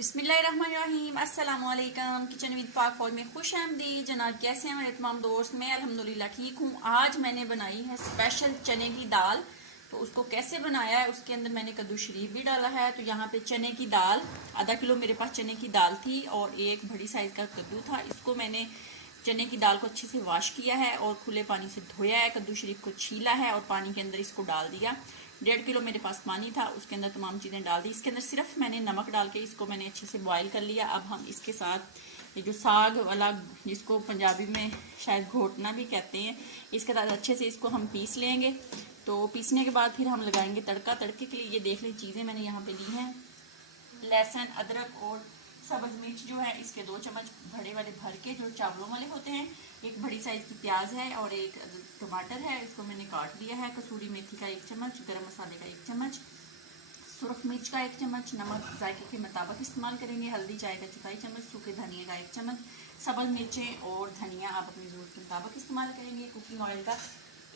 बिस्मिल्लाहिर्रहमानिर्रहीम अस्सलाम वालेकुम। किचन विद पाक फॉल में खुश आमदीद। जनाब कैसे हैं मेरे तमाम दोस्त? मैं अल्हम्दुलिल्लाह ठीक हूँ। आज मैंने बनाई है स्पेशल चने की दाल। तो उसको कैसे बनाया है, उसके अंदर मैंने कद्दू शरीफ भी डाला है। तो यहाँ पे चने की दाल, आधा किलो मेरे पास चने की दाल थी और एक बड़ी साइज का कद्दू था। इसको मैंने चने की दाल को अच्छे से वॉश किया है और खुले पानी से धोया है। कद्दू शरीफ को छीला है और पानी के अंदर इसको डाल दिया। 1.5 किलो मेरे पास पानी था, उसके अंदर तमाम चीज़ें डाल दी। इसके अंदर सिर्फ मैंने नमक डाल के इसको मैंने अच्छे से बॉईल कर लिया। अब हम इसके साथ ये जो साग वाला, जिसको पंजाबी में शायद घोटना भी कहते हैं, इसके साथ अच्छे से इसको हम पीस लेंगे। तो पीसने के बाद फिर हम लगाएंगे तड़का। तड़के के लिए ये देख लें चीज़ें मैंने यहाँ पे ली हैं। लहसुन, अदरक और सब्ज मिर्च जो है इसके 2 चम्मच बड़े वाले भर के, जो चावलों वाले होते हैं। एक बड़ी साइज की प्याज है और एक टमाटर है, इसको मैंने काट लिया है। कसूरी मेथी का 1 चम्मच, गरम मसाले का 1 चम्मच, सुरख मिर्च का 1 चम्मच, नमक जायके के मुताबिक इस्तेमाल करेंगे, हल्दी चाय का 1/4 चम्मच, सूखे धनिया का 1 चम्मच, सब्ज मिर्चें और धनिया आप अपनी ज़रूरत के मुताबिक इस्तेमाल करेंगे। कुकिंग ऑयल का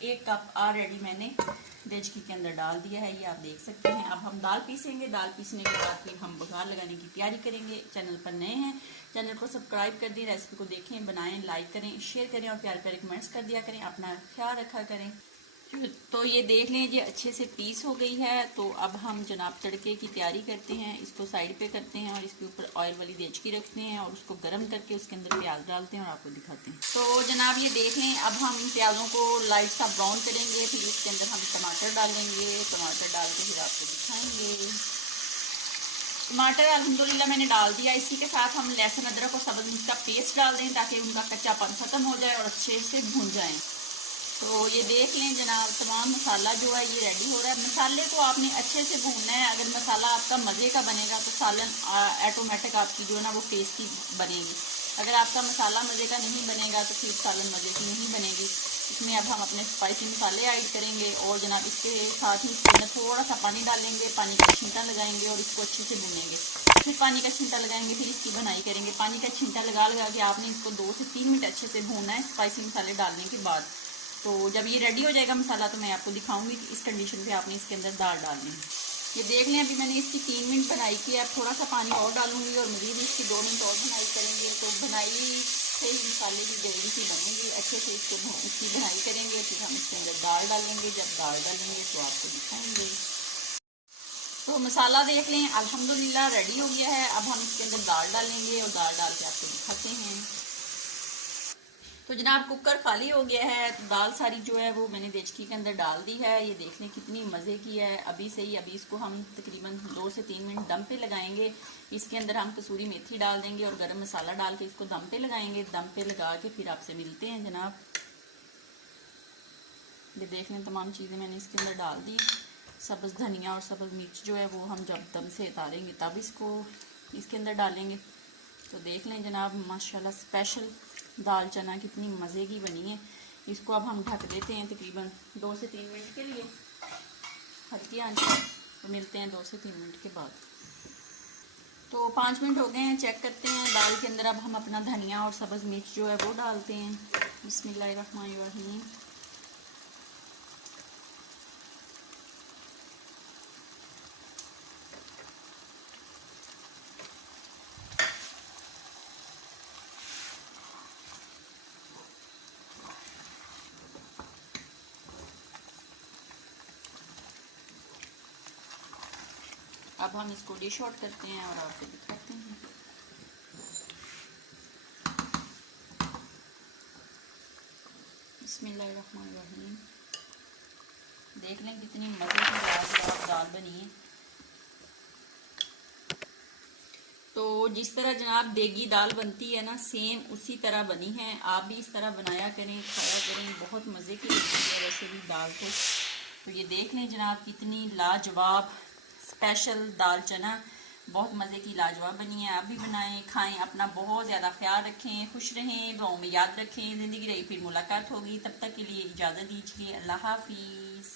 1 कप ऑलरेडी मैंने देचकी के अंदर डाल दिया है, ये आप देख सकते हैं। अब हम दाल पीसेंगे। दाल पीसने के बाद फिर हम बघार लगाने की तैयारी करेंगे। चैनल पर नए हैं, चैनल को सब्सक्राइब कर दें, रेसिपी को देखें, बनाएं, लाइक करें, शेयर करें और प्यार प्यारे कमेंट्स कर दिया करें। अपना ख्याल रखा करें। तो ये देख लें, ये अच्छे से पीस हो गई है। तो अब हम जनाब तड़के की तैयारी करते हैं। इसको साइड पे करते हैं और इसके ऊपर ऑयल वाली देचकी रखते हैं और उसको गर्म करके उसके अंदर प्याज डालते हैं और आपको दिखाते हैं। तो जनाब ये देख लें, अब हम प्याज़ों को लाइट सा ब्राउन करेंगे। फिर इसके अंदर हम टमाटर डालेंगे। टमाटर डाल के फिर आपको दिखाएंगे। टमाटर अल्हम्दुलिल्लाह मैंने डाल दिया। इसी के साथ हम लहसुन, अदरक और सब्ज़ मिर्च का पेस्ट डाल दें ताकि उनका कच्चापन ख़त्म हो जाए और अच्छे से भून जाएं। तो ये देख लें जनाब, तमाम मसाला जो है ये रेडी हो रहा है। मसाले को आपने अच्छे से भूनना है। अगर मसाला आपका मज़े का बनेगा तो सालन ऑटोमेटिक आपकी जो है ना वो टेस्टी बनेगी। अगर आपका मसाला मज़े का नहीं बनेगा तो फिर सालन मज़े की नहीं बनेगी। इसमें अब हम अपने स्पाइसी मसाले ऐड करेंगे और जनाब इसके साथ ही इसके अंदर थोड़ा सा पानी डालेंगे, पानी का छींटा लगाएंगे और इसको अच्छे से भूनेंगे। फिर पानी का छींटा लगाएंगे, फिर इसकी बनाई करेंगे। पानी का छींटा लगा लगा के आपने इसको 2 से 3 मिनट अच्छे से भूनना है स्पाइसी मसाले डालने के बाद। तो जब ये रेडी हो जाएगा मसाला तो मैं आपको दिखाऊंगी कि इस कंडीशन पे आपने इसके अंदर दाल डालनी है। ये देख लें, अभी मैंने इसकी 3 मिनट बनाई की है। अब थोड़ा सा पानी और डालूंगी और मज़ीद इसकी 2 मिनट और बनाई करेंगे। तो बनाई से ही मसाले की ग्रेवी सी बनेगी। अच्छे से इसकी बनाई करेंगे, फिर हम इसके अंदर दाल डालेंगे। जब दाल डालेंगे तो आपको दिखाएंगे। तो मसाला देख लें, अल्हम्दुलिल्लाह रेडी हो गया है। अब हम इसके अंदर दाल डालेंगे और दाल डाल के आपको दिखाते हैं। तो जनाब कुकर खाली हो गया है। तो दाल सारी जो है वो मैंने देचकी के अंदर डाल दी है। ये देख लें कितनी मज़े की है। अभी से ही, अभी इसको हम तकरीबन 2 से 3 मिनट दम पे लगाएंगे। इसके अंदर हम कसूरी मेथी डाल देंगे और गरम मसाला डाल के इसको दम पे लगाएंगे। दम पे लगा के फिर आपसे मिलते हैं जनाब। ये देख लें, तमाम चीज़ें मैंने इसके अंदर डाल दी। सब्ज़ धनिया और सब्ज़ मिर्च जो है वो हम जब दम से उतारेंगे तब इसको इसके अंदर डालेंगे। तो देख लें जनाब, माशाल्लाह स्पेशल दाल चना कितनी मज़े की बनी है। इसको अब हम ढक देते हैं तकरीबन 2 से 3 मिनट के लिए हल्की आंच पर। तो मिलते हैं 2 से 3 मिनट के बाद। तो 5 मिनट हो गए हैं, चेक करते हैं दाल के अंदर। अब हम अपना धनिया और सब्ज़ मिर्च जो है वो डालते हैं। बिस्मिल्लाहिर्रहमानिर्रहीम। अब हम इसको डिश आउट करते हैं और आपको दिखाते हैं। बिस्मिल्लाहिर्रहमानिर्रहीम। देख लें कितनी मज़े की लाजवाब दाल बनी है। तो जिस तरह जनाब देगी दाल बनती है ना, सेम उसी तरह बनी है। आप भी इस तरह बनाया करें, खाया करें, बहुत मज़े की लगती है वैसे भी दाल तो ये देख लें जनाब कितनी लाजवाब स्पेशल दाल चना, बहुत मज़े की लाजवाब बनी है। आप भी बनाएं, खाएं, अपना बहुत ज़्यादा ख्याल रखें, खुश रहें, दुआओं में याद रखें। ज़िंदगी रही फिर मुलाकात होगी, तब तक के लिए इजाज़त दीजिए। अल्लाह हाफिज़।